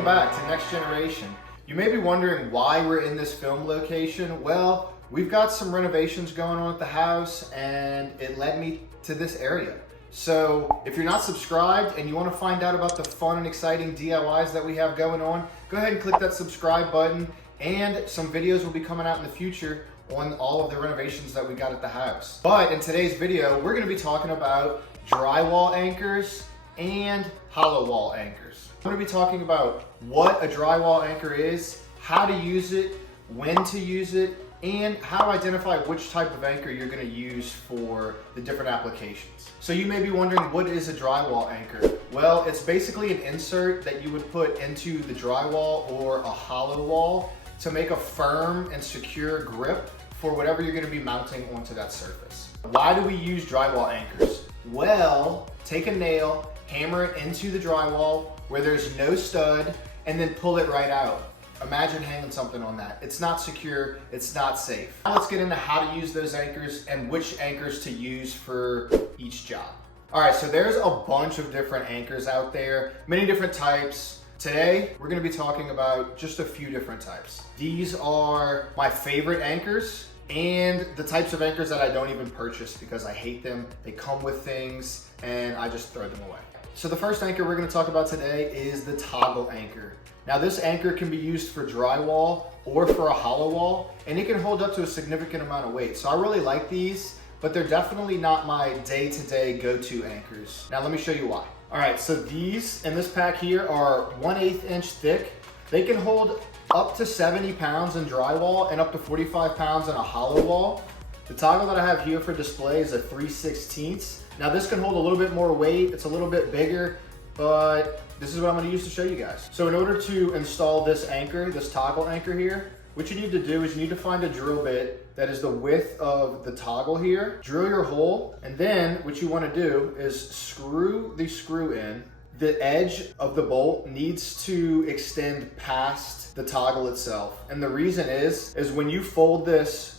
welcome back to Next Generation. You may be wondering why we're in this film location. Well, we've got some renovations going on at the house and it led me to this area. So if you're not subscribed and you want to find out about the fun and exciting DIYs that we have going on, go ahead and click that subscribe button, and some videos will be coming out in the future on all of the renovations that we got at the house. But in today's video, we're going to be talking about drywall anchors and hollow wall anchors. I'm going to be talking about what a drywall anchor is, how to use it, when to use it, and how to identify which type of anchor you're going to use for the different applications. So you may be wondering, what is a drywall anchor? Well, it's basically an insert that you would put into the drywall or a hollow wall to make a firm and secure grip for whatever you're going to be mounting onto that surface. Why do we use drywall anchors? Well, take a nail, hammer it into the drywall where there's no stud, and then pull it right out. Imagine hanging something on that. It's not secure, it's not safe. Now let's get into how to use those anchors and which anchors to use for each job. All right, so there's a bunch of different anchors out there, many different types. Today, we're gonna be talking about just a few different types. These are my favorite anchors and the types of anchors that I don't even purchase because I hate them. They come with things and I just throw them away. So the first anchor we're gonna talk about today is the toggle anchor. Now this anchor can be used for drywall or for a hollow wall, and it can hold up to a significant amount of weight. So I really like these, but they're definitely not my day-to-day go-to anchors. Now let me show you why. All right, so these in this pack here are 1/8 inch thick. They can hold up to 70 pounds in drywall and up to 45 pounds in a hollow wall. The toggle that I have here for display is a 3/16. Now this can hold a little bit more weight. It's a little bit bigger, but this is what I'm gonna use to show you guys. So in order to install this anchor, this toggle anchor here, what you need to do is you need to find a drill bit that is the width of the toggle here. Drill your hole, and then what you wanna do is screw the screw in. The edge of the bolt needs to extend past the toggle itself. And the reason is when you fold this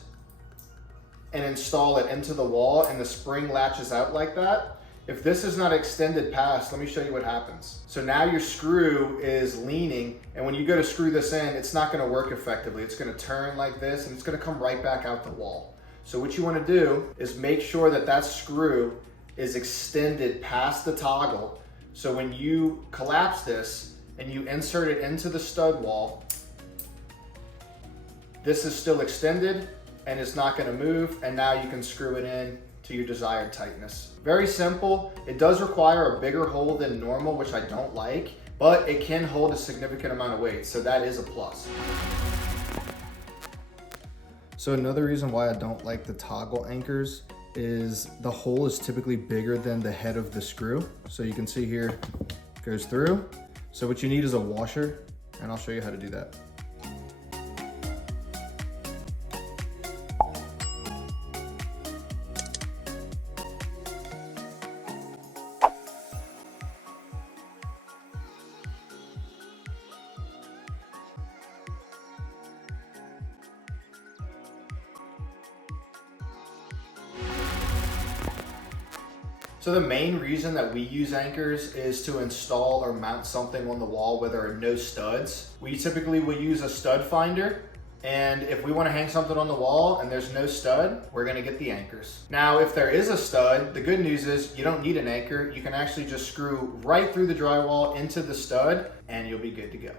and install it into the wall and the spring latches out like that, if this is not extended past, let me show you what happens. So now your screw is leaning, and when you go to screw this in, it's not gonna work effectively. It's gonna turn like this, and it's gonna come right back out the wall. So what you wanna do is make sure that that screw is extended past the toggle. So when you collapse this and you insert it into the stud wall, this is still extended and it's not gonna move, and now you can screw it in to your desired tightness. Very simple. It does require a bigger hole than normal, which I don't like, but it can hold a significant amount of weight, so that is a plus. So another reason why I don't like the toggle anchors is the hole is typically bigger than the head of the screw. So you can see here, it goes through. So what you need is a washer, and I'll show you how to do that. So the main reason that we use anchors is to install or mount something on the wall where there are no studs. We typically will use a stud finder, and if we want to hang something on the wall and there's no stud, we're going to get the anchors. Now if there is a stud, the good news is you don't need an anchor. You can actually just screw right through the drywall into the stud and you'll be good to go.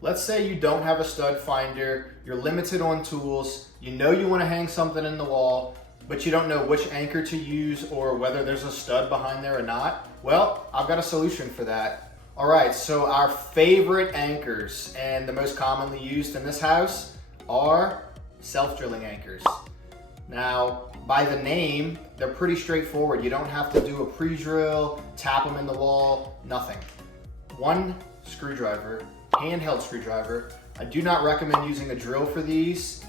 Let's say you don't have a stud finder, you're limited on tools, you know you want to hang something in the wall, but you don't know which anchor to use or whether there's a stud behind there or not. Well, I've got a solution for that. All right, so our favorite anchors and the most commonly used in this house are self-drilling anchors. Now, by the name, they're pretty straightforward. You don't have to do a pre-drill, tap them in the wall, nothing. One screwdriver, handheld screwdriver. I do not recommend using a drill for these.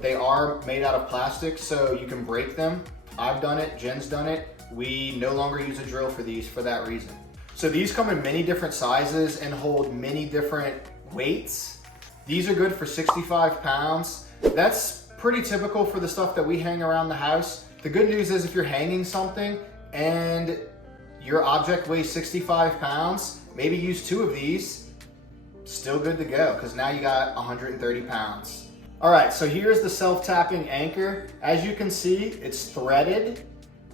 They are made out of plastic, so you can break them. I've done it, Jen's done it. We no longer use a drill for these for that reason. So these come in many different sizes and hold many different weights. These are good for 65 pounds. That's pretty typical for the stuff that we hang around the house. The good news is if you're hanging something and your object weighs 65 pounds, maybe use 2 of these. still good to go because now you got 130 pounds. All right, so here's the self-tapping anchor. As you can see, it's threaded.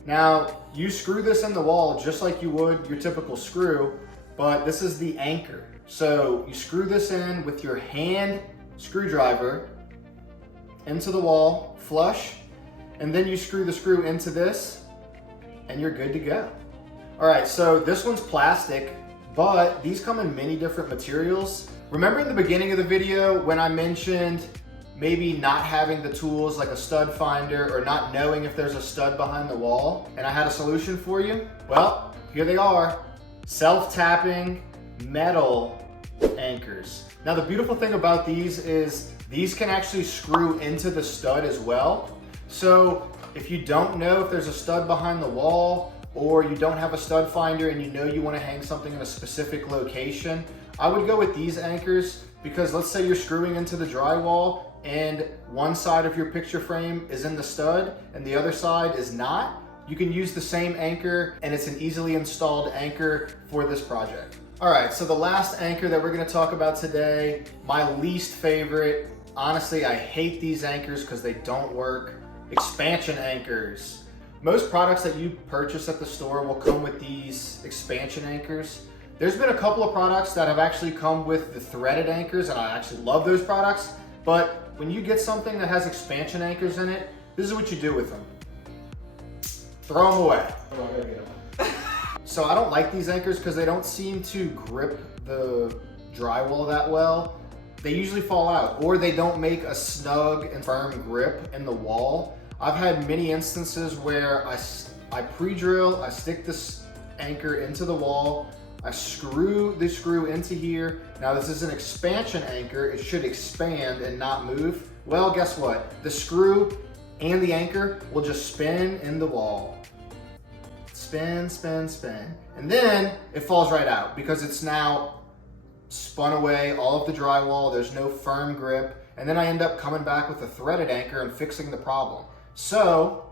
Now, you screw this in the wall just like you would your typical screw, but this is the anchor. So you screw this in with your hand screwdriver into the wall, flush, and then you screw the screw into this, and you're good to go. All right, so this one's plastic, but these come in many different materials. Remember in the beginning of the video when I mentioned maybe not having the tools like a stud finder or not knowing if there's a stud behind the wall, and I had a solution for you? Well, here they are, self-tapping metal anchors. Now the beautiful thing about these is these can actually screw into the stud as well. So if you don't know if there's a stud behind the wall, or you don't have a stud finder and you know you want to hang something in a specific location, I would go with these anchors because let's say you're screwing into the drywall and one side of your picture frame is in the stud and the other side is not. You can use the same anchor and it's an easily installed anchor for this project. All right, so the last anchor that we're gonna talk about today, my least favorite. Honestly, I hate these anchors because they don't work. Expansion anchors. Most products that you purchase at the store will come with these expansion anchors. There's been a couple of products that have actually come with the threaded anchors, and I actually love those products. But when you get something that has expansion anchors in it, this is what you do with them. Throw them away. So I don't like these anchors because they don't seem to grip the drywall that well. They usually fall out, or they don't make a snug and firm grip in the wall. I've had many instances where I pre-drill, I stick this anchor into the wall, I screw the screw into here. Now this is an expansion anchor, it should expand and not move. Well, guess what? The screw and the anchor will just spin in the wall. Spin, spin, spin. And then it falls right out because it's now spun away all of the drywall, there's no firm grip, and then I end up coming back with a threaded anchor and fixing the problem. So,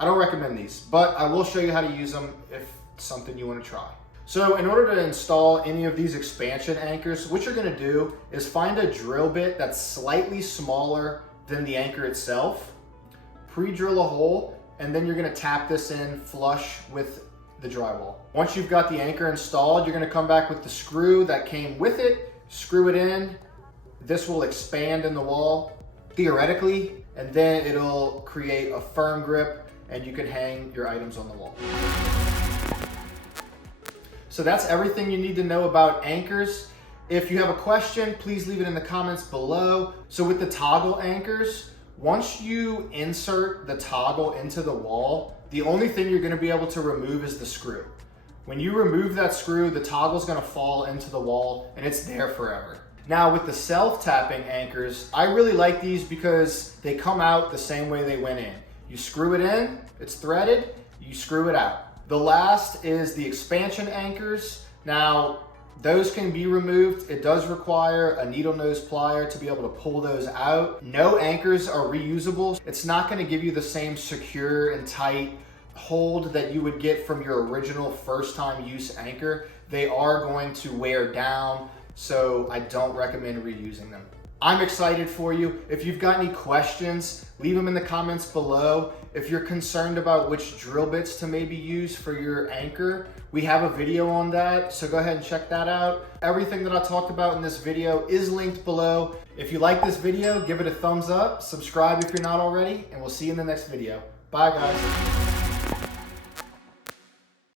I don't recommend these, but I will show you how to use them if it's something you want to try. So in order to install any of these expansion anchors, what you're going to do is find a drill bit that's slightly smaller than the anchor itself, pre-drill a hole, and then you're going to tap this in flush with the drywall. Once you've got the anchor installed, you're going to come back with the screw that came with it, screw it in. This will expand in the wall, theoretically, and then it'll create a firm grip and you can hang your items on the wall. So that's everything you need to know about anchors. If you have a question, please leave it in the comments below. So with the toggle anchors, once you insert the toggle into the wall, the only thing you're gonna be able to remove is the screw. When you remove that screw, the toggle's gonna fall into the wall and it's there forever. Now with the self-tapping anchors, I really like these because they come out the same way they went in. You screw it in, it's threaded, you screw it out. The last is the expansion anchors. Now, those can be removed. It does require a needle nose plier to be able to pull those out. No anchors are reusable. It's not gonna give you the same secure and tight hold that you would get from your original first time use anchor. They are going to wear down, so I don't recommend reusing them. I'm excited for you. If you've got any questions, leave them in the comments below. If you're concerned about which drill bits to maybe use for your anchor, we have a video on that, so go ahead and check that out. Everything that I talked about in this video is linked below. If you like this video, give it a thumbs up, subscribe if you're not already, and we'll see you in the next video. Bye guys.